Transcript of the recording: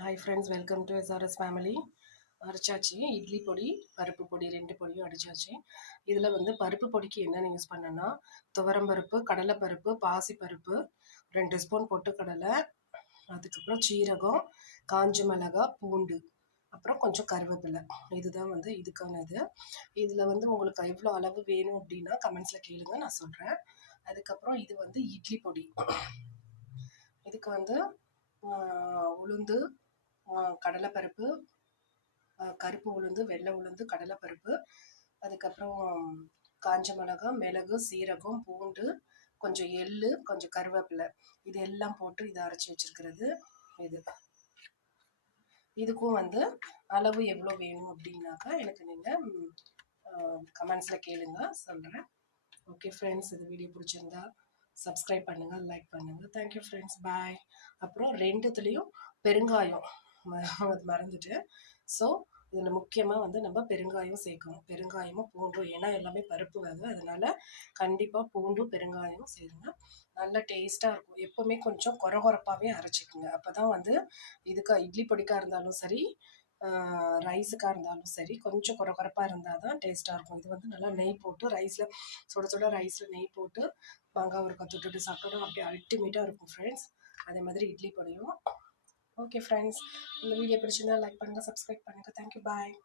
Hi friends, welcome to SRS family. அரைச்சாச்சு இட்லி பொடி, பருப்பு பொடி 2 பொடியும் அடிச்சாச்சு. இதில் வந்து பருப்பு பொடிக்கு என்னென்ன யூஸ் பண்ணேன்னா, துவரம்பருப்பு, கடலைப்பருப்பு, பாசிப்பருப்பு, 2 ஸ்பூன் பொட்டுக்கடலை, அதுக்கப்புறம் சீரகம், காஞ்ச மிளகா, பூண்டு, அப்புறம் கொஞ்சம் கருவேப்பிலை. இதுதான் வந்து இதுக்கான இது. இதில் வந்து உங்களுக்கு எவ்வளோ அளவு வேணும் அப்படின்னா கமெண்ட்ஸில் கேளுங்க, நான் சொல்கிறேன். அதுக்கப்புறம் இது வந்து இட்லி பொடி. இதுக்கு வந்து உளுந்து, கடலைப்பருப்பு, கருப்பு உளுந்து, வெள்ளை உளுந்து, கடலைப்பருப்பு, அதுக்கப்புறம் காஞ்ச மிளகா, மிளகு, சீரகம், பூண்டு, கொஞ்சம் எள்ளு, கொஞ்சம் கருவேப்பிலை, இது எல்லாம் போட்டு இதை அரைச்சி வச்சிருக்கிறது. இதுக்கும் வந்து அளவு எவ்வளோ வேணும் அப்படின்னாக்கா எனக்கு நீங்கள் கமெண்ட்ஸில் கேளுங்க, சொல்கிறேன். ஓகே ஃப்ரெண்ட்ஸ், இந்த வீடியோ பிடிச்சிருந்தா சப்ஸ்கிரைப் பண்ணுங்கள், லைக் பண்ணுங்கள். தேங்க்யூ ஃப்ரெண்ட்ஸ், பாய். அப்புறம் ரெண்டுத்துலேயும் பெருங்காயம் அது மறந்துட்டேன். ஸோ இதில் முக்கியமாக வந்து நம்ம பெருங்காயம் சேர்க்கணும், பெருங்காயமும் பூண்டும். ஏன்னா எல்லாமே பருப்பு வகை, அதனால் கண்டிப்பாக பூண்டும் பெருங்காயமும் சேருங்க. நல்ல டேஸ்ட்டாக இருக்கும். எப்போவுமே கொஞ்சம் கொரகொரப்பாகவே அரைச்சிக்குங்க. அப்போ தான் வந்து இட்லி பொடிக்காக இருந்தாலும் சரி, ரைஸுக்காக இருந்தாலும் சரி, கொஞ்சம் கொரகொரப்பாக இருந்தால் தான் டேஸ்ட்டாக இருக்கும். இது வந்து நல்லா நெய் போட்டு ரைஸில் சுட சுட ரைஸில் நெய் போட்டு மாங்காய் ஒரு தொட்டுட்டு சாப்பிட்டோன்னா அப்படியே அல்டிமேட்டாக இருக்கும் ஃப்ரெண்ட்ஸ். அதே மாதிரி இட்லி பொடியும். ஓகே ஃப்ரெண்ட்ஸ், இந்த வீடியோ பிடிச்சிருந்தா லைக் பண்ணுங்கள், சப்ஸ்கிரைப் பண்ணுங்கள். தேங்க்யூ, பாய்.